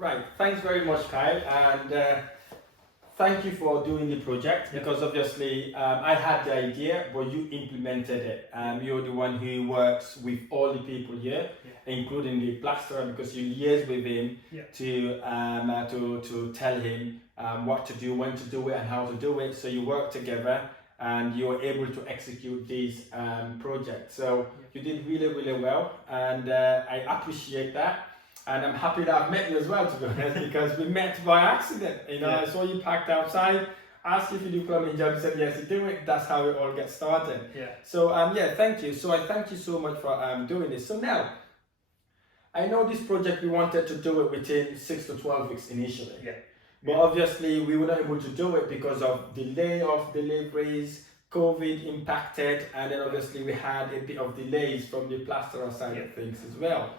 Right, thanks very much, Kyle, and thank you for doing the project, because obviously I had the idea, but you implemented it. You're the one who works with all the people here, including the plasterer, because you liaise with him to tell him what to do, when to do it, and how to do it. So you work together, and you're able to execute these projects. So you did really, really well, and I appreciate that. And I'm happy that I've met you as well, to be honest, because we met by accident. You know, I saw you packed outside, asked if you do plumbing job, you said yes, you do it. That's how it all gets started. So thank you. So I thank you so much for doing this. So now, I know this project, we wanted to do it within 6 to 12 weeks initially. But obviously we were not able to do it because of delay of deliveries, COVID impacted, and then obviously we had a bit of delays from the plasterer side of things as well.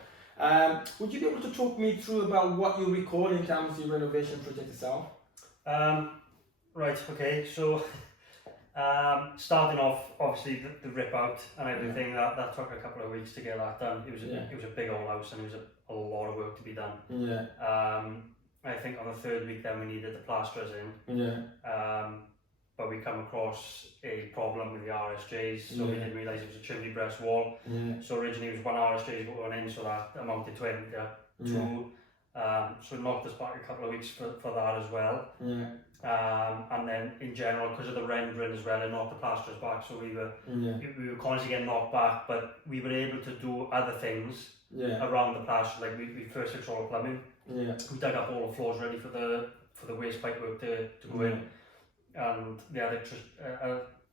Would you be able to talk me through about what you recall in terms of the renovation project itself? Right, okay, so starting off, obviously the rip out and everything, that took a couple of weeks to get that done. It was a big old house, and it was a lot of work to be done. I think on the third week then we needed the plasterers in. But we come across a problem with the RSJs, so we didn't realise it was a chimney breast wall. So originally it was one RSJ that went in, so that amounted to two. So it knocked us back a couple of weeks for that as well. And then in general, because of the rendering as well, it knocked the plasterers back, so we were constantly getting knocked back, but we were able to do other things around the plaster. Like we first fixed all the plumbing. We dug up all the floors ready for the waste pipe work to go in. And the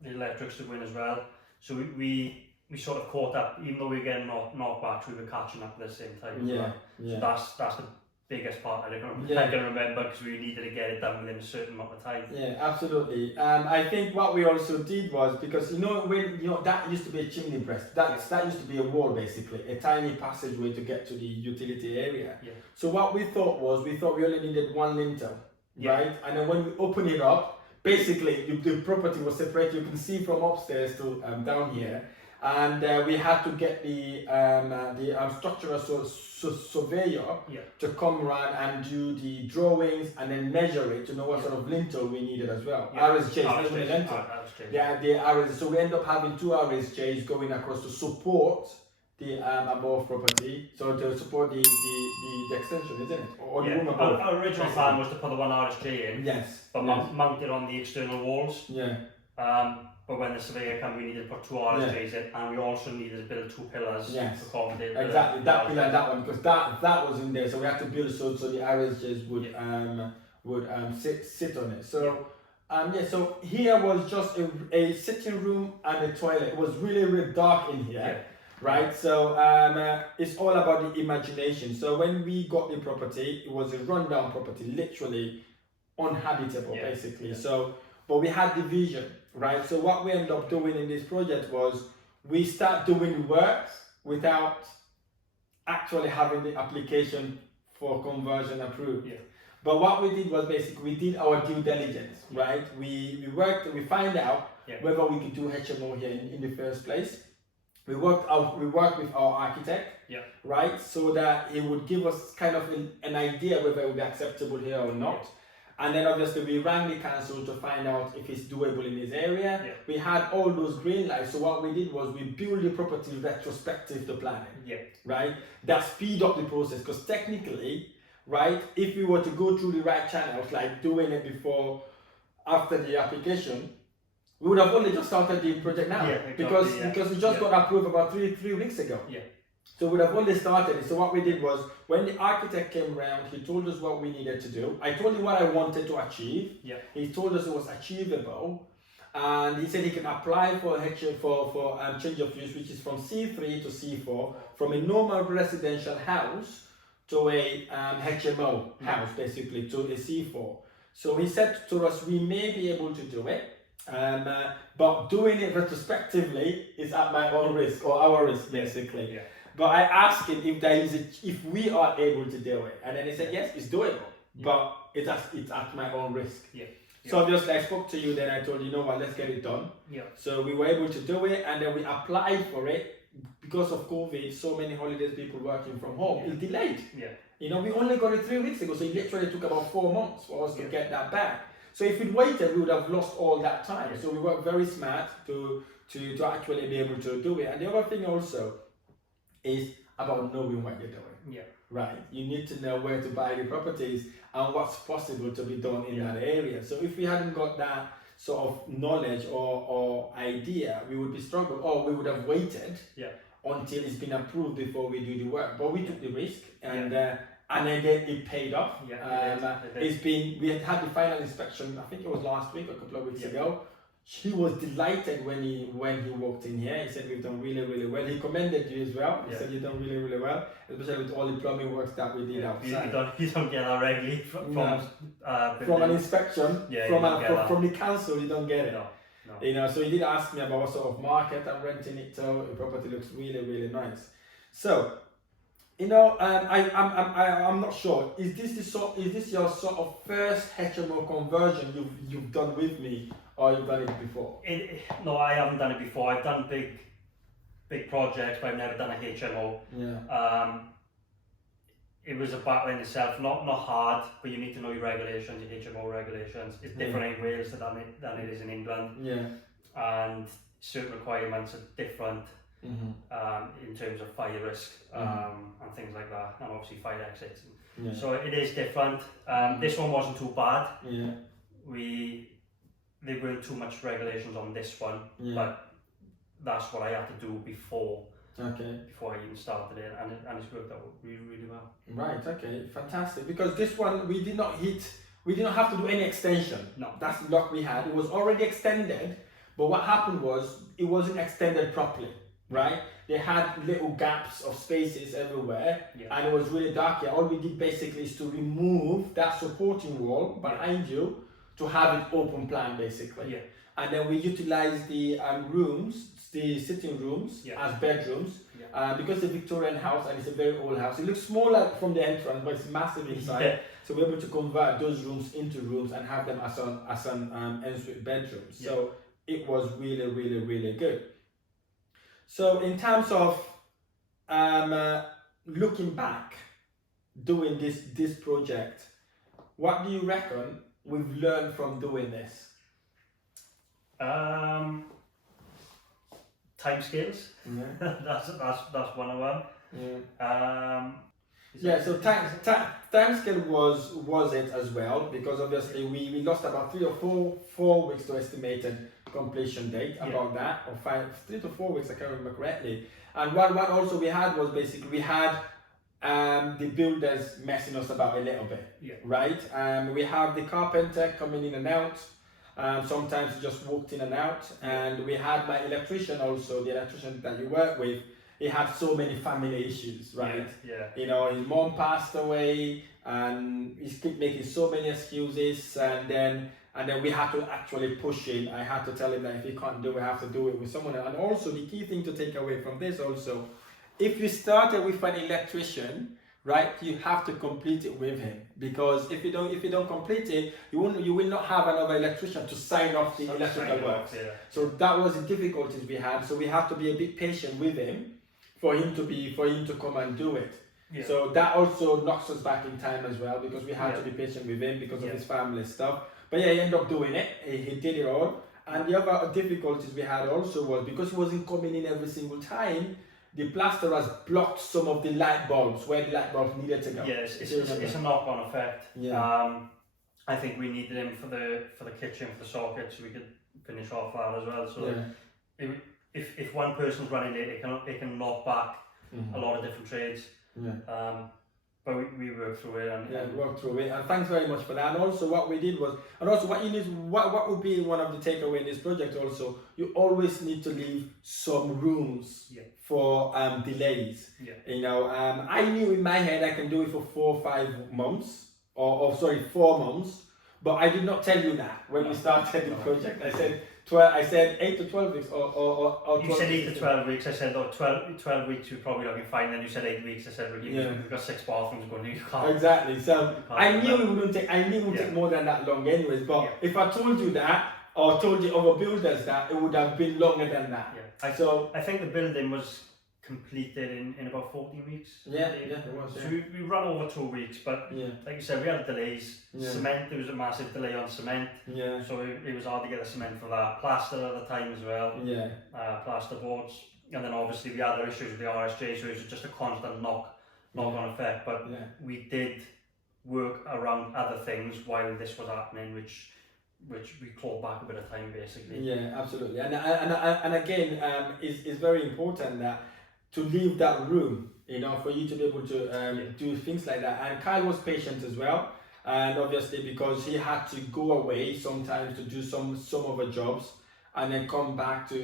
electrics to go in as well. So we sort of caught up, even though we were getting knocked back, we were catching up at the same time. So that's the biggest part I can remember, because we needed to get it done within a certain amount of time. Absolutely. I think what we also did was, because that used to be a chimney breast, that used to be a wall, basically, a tiny passageway to get to the utility area. So what we thought we only needed one lintel, right? And then when we open it up, basically the property was separated. You can see from upstairs to down here, and we had to get the structural surveyor to come around and do the drawings and then measure it to know what sort of lintel we needed as well. RSJs, not even lintel. The RSJs. So we end up having two RSJs going across to support the above property, so to support the extension, isn't it? Or the room above. Our original plan was to put the one RSJ in, but mount it on the external walls. But when the surveyor came, we needed to put two RSJs in, and we also needed to build two pillars to accommodate exactly that pillar and that one, because that was in there, so we had to build so the RSJs would sit on it. So so here was just a sitting room and a toilet. It was really, really dark in here. Right, so it's all about the imagination. So when we got the property, it was a rundown property, literally uninhabitable, basically. So, but we had the vision, right? So what we ended up doing in this project was we start doing the works without actually having the application for conversion approved. But what we did was basically we did our due diligence, right? We find out whether we could do HMO here in the first place. We worked with our architect, right, so that it would give us kind of an idea whether it would be acceptable here or not. And then obviously we rang the council to find out if it's doable in this area. We had all those green lights, so what we did was we built the property retrospective to planning, right? That speed up the process, because technically, right, if we were to go through the right channels, like doing it after the application, we would have only just started the project now, because we just got approved about three weeks ago. So we would have only started it. So what we did was, when the architect came around, he told us what we needed to do. I told him what I wanted to achieve. He told us it was achievable, and he said he can apply for change of use, which is from C3 to C4, from a normal residential house to a HMO house, basically, to a C4. So he said to us, we may be able to do it. But doing it retrospectively is at my own risk, or our risk, basically. But I asked him if we are able to do it, and then he said yes, it's doable, but it's at my own risk. So obviously I spoke to you, then I told you, know what, let's get it done. So we were able to do it, and then we applied for it because of COVID, so many holidays, people working from home, it's delayed. Yeah. You know, we only got it 3 weeks ago, so it literally took about 4 months for us to get that back. So if we'd waited, we would have lost all that time. So we worked very smart to actually be able to do it. And the other thing also is about knowing what you're doing. Yeah. Right. You need to know where to buy the properties and what's possible to be done in that area. So if we hadn't got that sort of knowledge or idea, we would be struggling, or we would have waited until it's been approved before we do the work. But we took the risk, and again it paid off. We had the final inspection, I think it was last week, a couple of weeks ago. He was delighted when he walked in here. He said, we've done really, really well. He commended you as well. He said, you've done really, really well, especially with all the plumbing works that we did outside. You don't get that regularly from an inspection, from the council, you don't get it. No. You know, so he did ask me about what sort of market I'm renting it to. The property looks really, really nice. So, you know, I'm not sure. Is this your sort of first HMO conversion you've done with me, or you've done it before? No, I haven't done it before. I've done big projects, but I've never done a HMO. Yeah. It was a battle in itself. Not hard, but you need to know your regulations, your HMO regulations. It's different in Wales than it is in England. Yeah. And certain requirements are different. In terms of fire risk and things like that, and obviously fire exits. So it is different. This one wasn't too bad. Yeah. There weren't too much regulations on this one, but that's what I had to do before I even started it, and it's worked out really, really well. Right. Okay. Fantastic. Because this one we did not have to do any extension. No. That's the luck we had. It was already extended, but what happened was it wasn't extended properly. Right, they had little gaps of spaces everywhere, and it was really dark here. All we did basically is to remove that supporting wall behind you to have it open plan basically. Yeah. And then we utilized the rooms, the sitting rooms as bedrooms, because it's a Victorian house and it's a very old house. It looks smaller from the entrance, but it's massive inside. Yeah. So we're able to convert those rooms into rooms and have them as an ensuite bedroom. So it was really, really, really good. So in terms of looking back, doing this project, what do you reckon we've learned from doing this? Time scales. That's one of them. So time scale was it as well, because obviously we lost about 3 or 4 weeks to estimated completion date, about that, or 3 to 4 weeks, I can't remember correctly. And what also we had was basically we had the builders messing us about a little bit, right? We have the carpenter coming in and out. Sometimes he just walked in and out, and we had my electrician also, the electrician that you work with. He had so many family issues, right? You know, his mom passed away, and he kept making so many excuses, and then we had to actually push him. I had to tell him that if he can't do it, we have to do it with someone else. And also, the key thing to take away from this also, if you started with an electrician, right, you have to complete it with him, because if you don't complete it, you will not have another electrician to sign off the electrical works. So that was the difficulties we had. So we have to be a bit patient with him for him to come and do it. So that also knocks us back in time as well, because we had to be patient with him because of his family stuff. But he ended up doing it. He did it all. And the other difficulties we had also was because he wasn't coming in every single time, the plasterers blocked some of the light bulbs where the light bulbs needed to go. Yes, it's a knock-on effect. I think we needed him for the kitchen, for the socket, so we could finish off that as well. So if one person's running it can knock back a lot of different trades. But we worked through it and worked through it, and thanks very much for that. And also what we did was, and also what would be one of the takeaway in this project also, you always need to leave some rooms for delays. You know, I knew in my head I can do it for 4 or 5 months, or 4 months, but I did not tell you that when we started the project. I said 8 to 12 weeks or you said 8 to 12 weeks. I said 12 weeks you're probably looking fine. Then you said 8 weeks. I said we've got 6 bathrooms going. You can't. Exactly. So I knew it wouldn't take more than that long anyways. But if I told you that, or told the other builders that, it would have been longer than that. I think the building was completed in about 14 weeks. Yeah, it was. So we ran over 2 weeks, but like you said, we had delays. Cement, there was a massive delay on cement. Yeah. So it was hard to get the cement for that. Plaster at the time as well. Yeah. Plaster boards. And then obviously we had other issues with the RSJ, so it was just a constant knock on effect. But we did work around other things while this was happening, which we clawed back a bit of time basically. Yeah, absolutely. And again, it's very important that to leave that room, you know, for you to be able to do things like that. And Kyle was patient as well, and obviously because he had to go away sometimes to do some other jobs and then come back to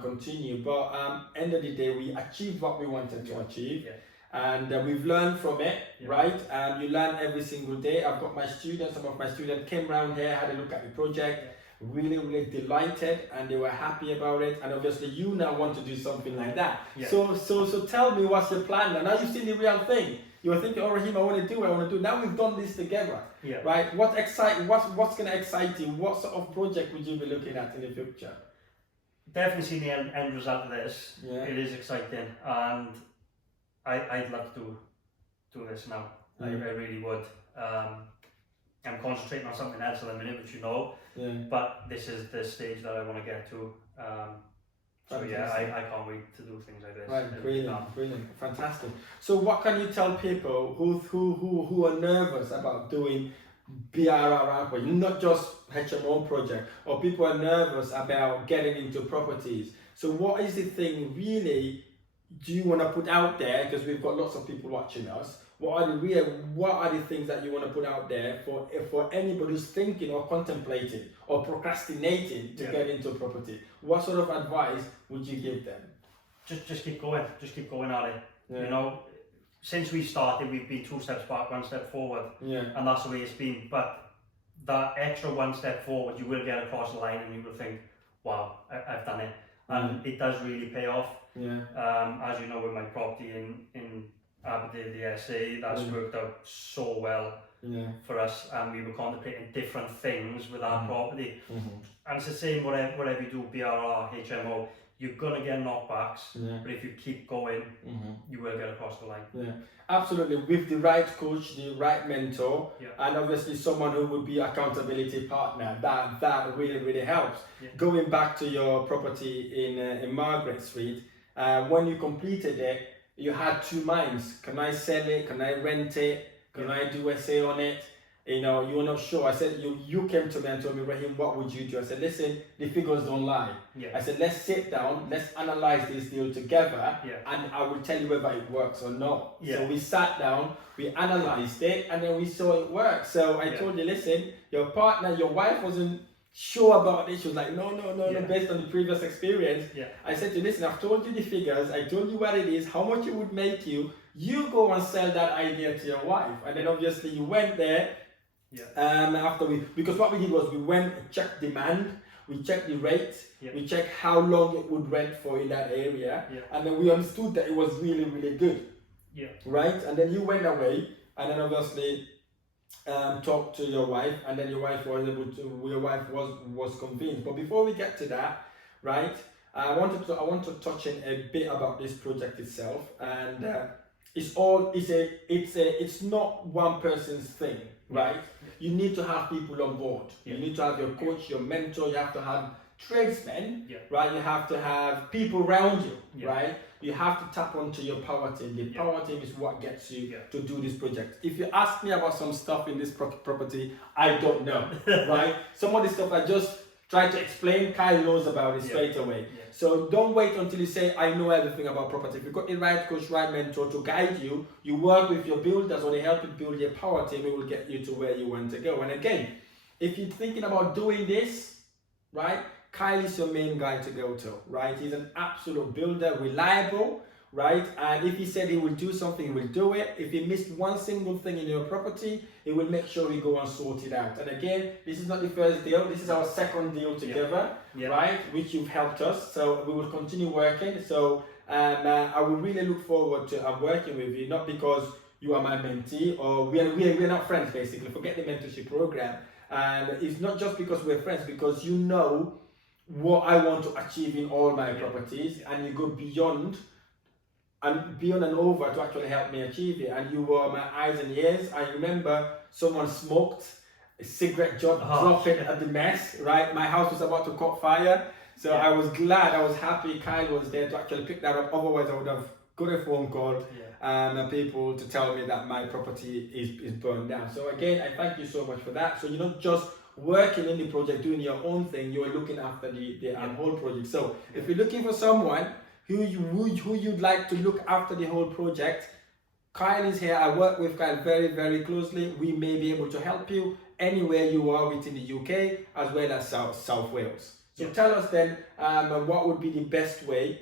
continue. But end of the day, we achieved what we wanted to achieve. Yeah. And we've learned from it, right? You learn every single day. I've got my students, some of my students came around here, had a look at the project, really delighted, and they were happy about it. And obviously you now want to do something like that. So tell me, what's your plan now? You've seen the real thing. You were thinking, oh Rahim, I want to do. Now we've done this together, right? What's going to excite you? What sort of project would you be looking at in the future? Definitely seen the end result of this. It is exciting, and I'd love to do this now. I really would. I'm concentrating on something else at the minute, which you know. But this is the stage that I want to get to. So yeah, I can't wait to do things like this. Right, brilliant, fantastic. So what can you tell people who are nervous about doing BRR project, not just HMO project, or people are nervous about getting into properties? So what is the thing really do you want to put out there, because we've got lots of people watching us? What are the things that you want to put out there for anybody who's thinking or contemplating or procrastinating to get into property? What sort of advice would you give them? Just keep going. Just keep going at it. You know, since we started, we've been 2 steps back, 1 step forward. And that's the way it's been. But that extra 1 step forward, you will get across the line and you will think, wow, I've done it. And it does really pay off. As you know, with my property in Aberdeen, the SA, that's worked out so well for us, and we were contemplating different things with our property. And it's the same whatever you do, BRR, HMO, you're gonna get knockbacks, but if you keep going, you will get across the line. Absolutely, with the right coach, the right mentor, and obviously someone who would be accountability partner, that really helps. Going back to your property in Margaret Street, when you completed it, you had 2 minds. Can I sell it? Can I rent it? Can I do SA on it? You know, you were not sure. I said, you came to me and told me, Rahim, what would you do? I said, listen, the figures don't lie. I said, let's sit down, let's analyze this deal together, and I will tell you whether it works or not. So we sat down, we analyzed it, and then we saw it work. So I told you, listen, your partner, your wife wasn't sure about it. She was like, no, based on the previous experience. I said to you, listen, I've told you the figures, I told you what it is, how much it would make you. You go and sell that idea to your wife. And then obviously you went there. Because what we did was we went and checked demand, we checked the rate, we checked how long it would rent for in that area, and then we understood that it was really good. Right? And then you went away, and then obviously talked to your wife, and then your wife was convinced. But before we get to that, right, I want to touch in a bit about this project itself, and it's not one person's thing, right? You need to have people on board. You need to have your coach, your mentor. You have to have tradesmen, right? You have to have people around you, right? You have to tap onto your power team. The power team is what gets you to do this project. If you ask me about some stuff in this property, I don't know, right? Some of the stuff I just try to explain, Kyle knows about it straight away. So don't wait until you say, I know everything about property. If you've got the right coach, right mentor to guide you, you work with your builders or they help you build your power team, it will get you to where you want to go. And again, if you're thinking about doing this, right, Kyle is your main guy to go to, right? He's an absolute builder, reliable, right? And if he said he will do something, he will do it. If he missed one single thing in your property, he will make sure we go and sort it out. And again, this is not the first deal, this is our second deal together, right? Which you've helped us. So we will continue working. So I will really look forward to working with you, not because you are my mentee or we're not friends basically, forget the mentorship program. And it's not just because we're friends, because you know what I want to achieve in all my properties, and you go beyond and beyond and over to actually help me achieve it. And you were my eyes and ears. I remember someone smoked a cigarette drop it at the mess, right? My house was about to caught fire. So I was glad, I was happy Kyle was there to actually pick that up. Otherwise, I would have got a phone call and people to tell me that my property is burned down. So again, I thank you so much for that. So you're not just working in the project, doing your own thing, you're looking after the whole project. So if you're looking for someone who you'd like to look after the whole project, Kyle is here. I work with Kyle very, very closely. We may be able to help you anywhere you are within the UK as well as South Wales. So tell us then what would be the best way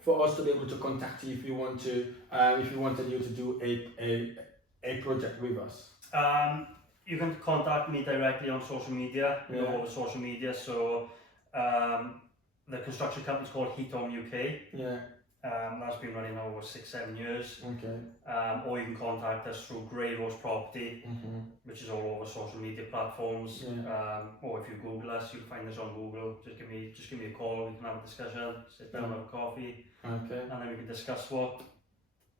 for us to be able to contact you if you want to if you wanted you to do a project with us. You can contact me directly on social media, over social media. So the construction company's called Heat Home UK. That's been running over 6-7 years. Or you can contact us through Grayrose Property, which is all over social media platforms. Or if you Google us, you'll find us on Google. Just give me a call. We can have a discussion, sit down, have a coffee, and then we can discuss what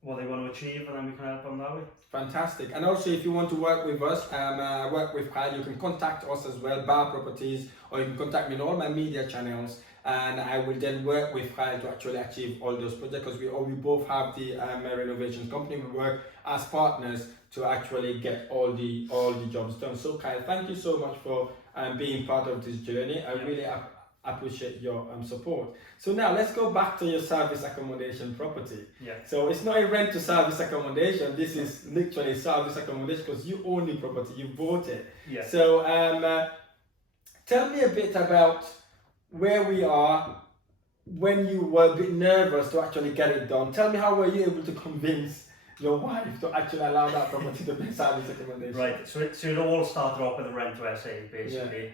they want to achieve, and then we can help them that way. Fantastic. And also, if you want to work with us, work with Kyle, you can contact us as well, Bar Properties, or you can contact me on all my media channels. And I will then work with Kyle to actually achieve all those projects, because we both have the renovations company. We work as partners to actually get all the jobs done. So Kyle, thank you so much for being part of this journey. I really appreciate your support. So now let's go back to your service accommodation property. So it's not a rent to service accommodation. This is literally service accommodation because you own the property, you bought it. So tell me a bit about where we are when you were a bit nervous to actually get it done. Tell me, how were you able to convince your wife to actually allow that property to be service accommodation? Right, so it all started off with a rent to SA basically.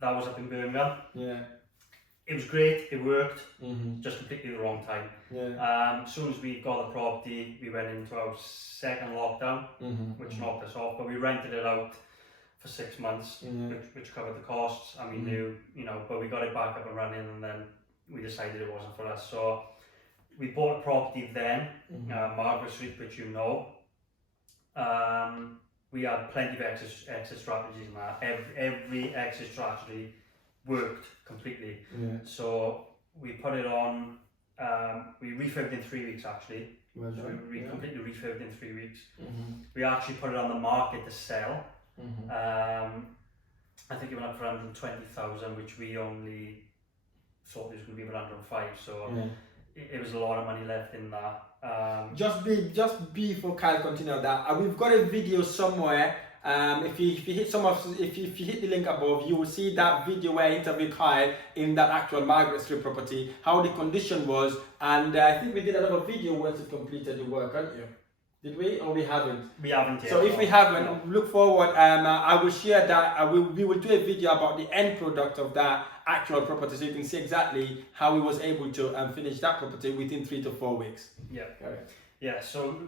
That was up in Birmingham. It was great, it worked, just completely the wrong time. As soon as we got the property, we went into our second lockdown, which knocked us off, but we rented it out for 6 months, which covered the costs, and we knew, but we got it back up and running, and then we decided it wasn't for us. So we bought a property then, Margaret Street, which we had plenty of exit strategies in that. Every exit strategy worked completely. So we put it on, we refurbed in 3 weeks actually. So we completely refurbed in 3 weeks. We actually put it on the market to sell. I think it went up for 120,000, which we only thought it was going to be about 105. So it was a lot of money left in that. Just before Kyle continue that, we've got a video somewhere. If you hit the link above, you will see that video where I interviewed Kyle in that actual Margaret Street property, how the condition was, and I think we did another video once it completed the work, haven't you? Did we, or we haven't? We haven't yet. So if we haven't, look forward. I will share that. We will do a video about the end product of that actual property, so you can see exactly how we was able to finish that property within 3 to 4 weeks. So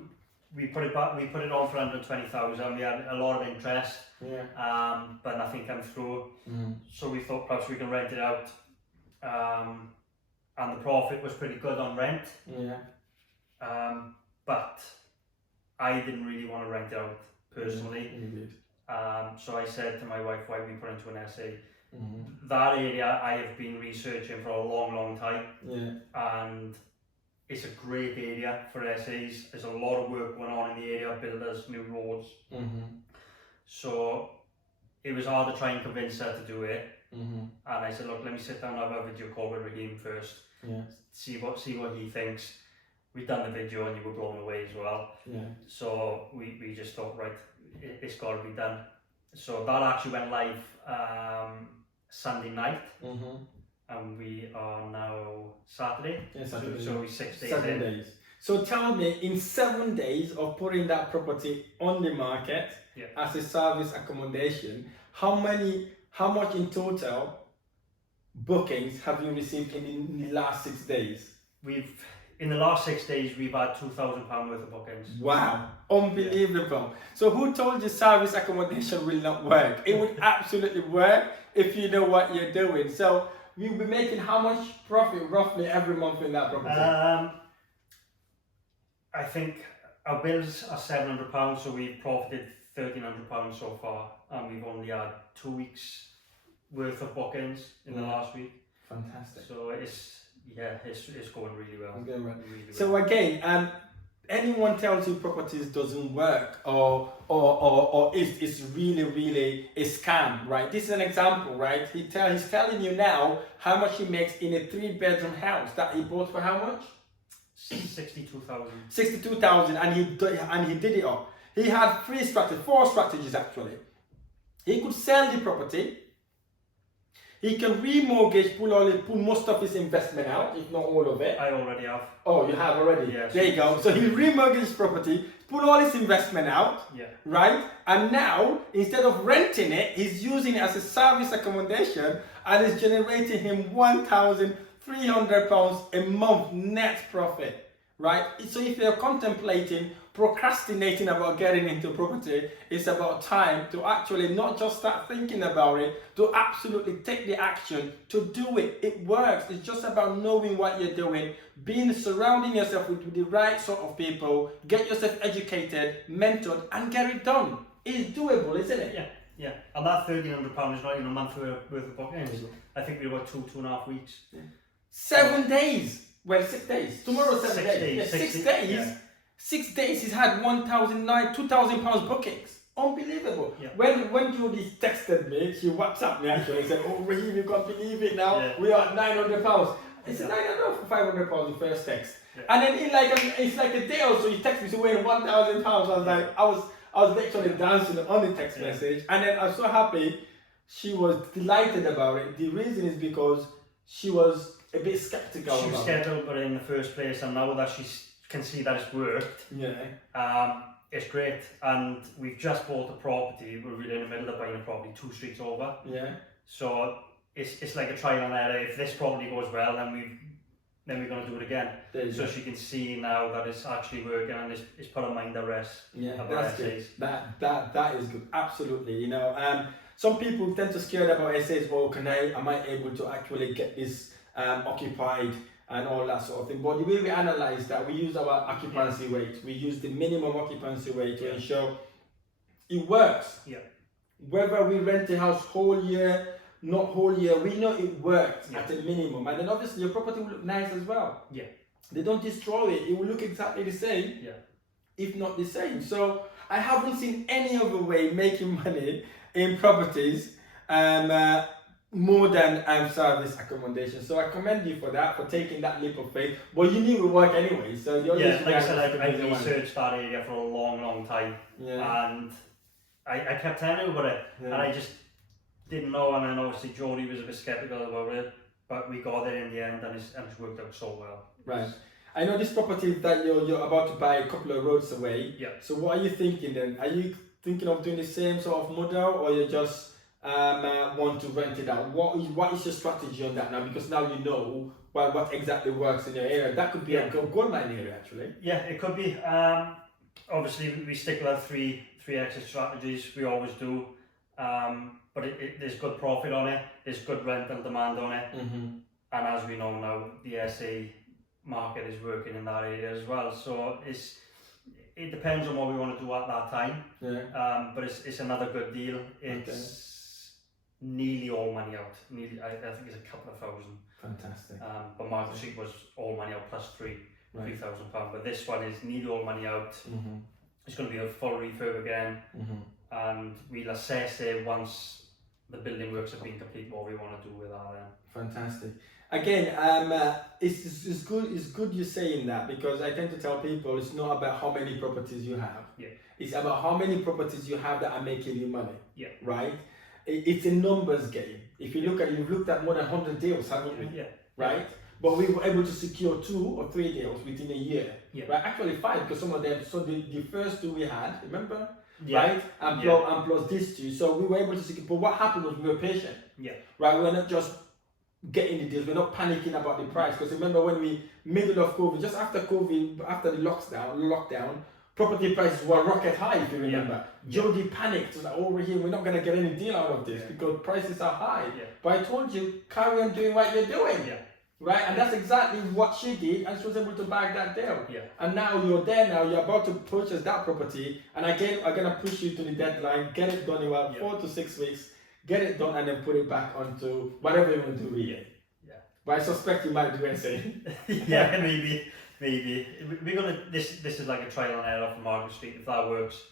we put it back. We put it on for 120,000. We had a lot of interest, but nothing came through. So we thought perhaps we can rent it out, and the profit was pretty good on rent. But I didn't really want to rent it out personally. So I said to my wife, why don't we put into an SA? That area I have been researching for a long time, and it's a great area for SAs. There's a lot of work going on in the area, builders, new roads. So it was hard to try and convince her to do it. And I said, look, let me sit down and have a video call with Rahim first, see what he thinks. We'd done the video and you were blown away as well. So we just thought, right, it's got to be done. So that actually went live Sunday night, and we are now Saturday. Saturday. So we're 6 days 7 days. So tell me, in 7 days of putting that property on the market as a service accommodation, how much in total bookings have you received in the last 6 days? In the last 6 days, we've had £2,000 worth of bookings. Wow, unbelievable. So who told you service accommodation will not work? It would absolutely work if you know what you're doing. So you'll be making how much profit roughly every month in that property? I think our bills are £700, so we've profited £1,300 so far, and we've only had 2 weeks worth of bookings in the last week. Fantastic. So it's going really well. It's going well. Really So well. again, anyone tells you properties doesn't work or it's really a scam, right? This is an example, right? He's telling you now how much he makes in a 3-bedroom house that he bought for how much? 62,000. 62,000, and he did it up. He had 4 strategies actually. He could sell the property. He can remortgage, pull most of his investment out, if not all of it. I already have. Oh, you have already? Yeah. There you go. So he remortgaged his property, pull all his investment out, Yeah. right? And now, instead of renting it, he's using it as a service accommodation, and it's generating him £1,300 a month net profit, right? So if you're contemplating procrastinating about getting into property, it's about time to actually not just start thinking about it, to absolutely take the action to do it. It works. It's just about knowing what you're doing, surrounding yourself with the right sort of people, get yourself educated, mentored, and get it done. It's doable, isn't it? Yeah. And that £1,300 is not even a month worth of bookings. I think we were 2.5 weeks. 7 days. Well, 6 days. Tomorrow, 7 6 days. days. Yeah, 6 6 days. yeah. 6 days he's had £2,000 bookings. Unbelievable. Yeah. When Judy texted me, she WhatsApped me actually and said, "Oh, Rahim, you can't believe it now. Yeah. We are at £900." I said, Yeah. "900 for £500 the first text." Yeah. And then it's like a day or so, he texted me to win £1,000. I was like, I was literally dancing on the text message, and then I was so happy. She was delighted about it. The reason is because she was a bit skeptical. She was scared but in the first place, and now that she can see that it's worked, it's great. And we've just bought a property. We're really in the middle of buying a property 2 streets over. Yeah. So it's like a trial and error. If this property goes well, then we're going to do it again. So she can see now that it's actually working, and it's put her mind at rest. Yeah, that's good. That is good. Absolutely. You know, some people tend to scared about essays. Oh, am I able to actually get this occupied and all that sort of thing? But the way we analyze that, we use our occupancy rate. We use the minimum occupancy rate to ensure it works. Yeah. Whether we rent a house whole year, not whole year, we know it works at a minimum. And then obviously your property will look nice as well. Yeah. They don't destroy it. It will look exactly the same. Yeah. If not the same. So I haven't seen any other way making money in properties more than service accommodation. So I commend you for that, for taking that leap of faith. But you knew it would work anyway. So like I said, I researched that area for a long time. Yeah. And I kept telling you about it, and I just didn't know. And then obviously Jodie was a bit skeptical about it, but we got there in the end, and it's worked out so well. Right. I know this property that you're about to buy a couple of roads away. Yeah. So what are you thinking then? Are you thinking of doing the same sort of model, or you just want to rent it out? What is your strategy on that now? Because now you know what exactly works in your area. That could be a gold mine area actually. Yeah, it could be. Obviously we stick with our three exit strategies. We always do. But there's good profit on it. There's good rental demand on it. Mm-hmm. And as we know now, the SA market is working in that area as well. So it depends on what we want to do at that time. Yeah. But it's another good deal. It's nearly all money out. I think it's a couple of thousand. Fantastic. But Market Street was all money out plus £3,000. But this one is nearly all money out. Mm-hmm. It's going to be a full refurb again. Mm-hmm. And we'll assess it once the building works have been complete, what we want to do with that then. Fantastic. Again, it's good you're saying that, because I tend to tell people it's not about how many properties you have. Yeah. It's about how many properties you have that are making you money. Yeah. Right? It's a numbers game. If you look at you've looked at more than 100 deals, haven't we? Yeah. Right? But we were able to secure 2 or 3 deals within a year. Yeah. Right? Actually 5, because some of them, so the first 2 we had, remember? Yeah. Right? And plus these 2. So we were able to secure, but what happened was we were patient. Yeah. Right? We were not just getting the deals, we're not panicking about the price. Because remember when we, middle of COVID, just after COVID, after the lockdown, property prices were rocket high, if you remember. Yeah. Jodie panicked, was like, over here, we're not going to get any deal out of this because prices are high. Yeah. But I told you, carry on doing what you're doing. Yeah. right? And that's exactly what she did, and she was able to bag that deal. Yeah. And now you're there now, you're about to purchase that property, and again, I'm gonna push you to the deadline, get it done in about 4 to 6 weeks, get it done, and then put it back onto whatever you want to do really. Yeah. But I suspect you might do essay. Yeah, maybe. We're gonna. This is like a trial and error for Margaret Street. If that works,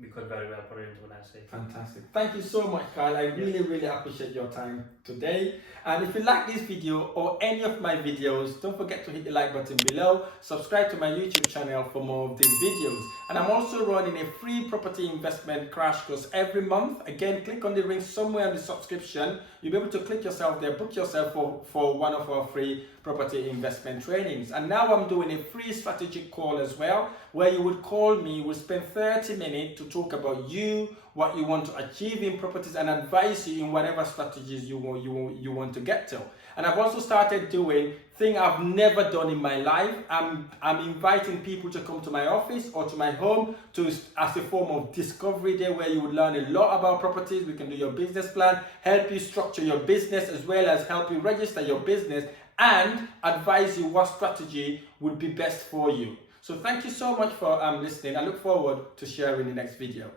we could very well put it into an essay. Fantastic. Thank you so much, Kyle. I really appreciate your time today. And if you like this video or any of my videos, don't forget to hit the like button below. Subscribe to my YouTube channel for more of these videos. And I'm also running a free property investment crash course every month. Again, click on the link somewhere in the subscription. You'll be able to click yourself there, book yourself for one of our free property investment trainings. And now I'm doing a free strategic call as well, where you would call me, we'll spend 30 minutes to talk about you, what you want to achieve in properties, and advise you in whatever strategies you want to get to. And I've also started doing thing I've never done in my life. I'm inviting people to come to my office or to my home as a form of discovery day, where you would learn a lot about properties. We can do your business plan, help you structure your business, as well as help you register your business and advise you what strategy would be best for you. So thank you so much for listening. I look forward to sharing the next video.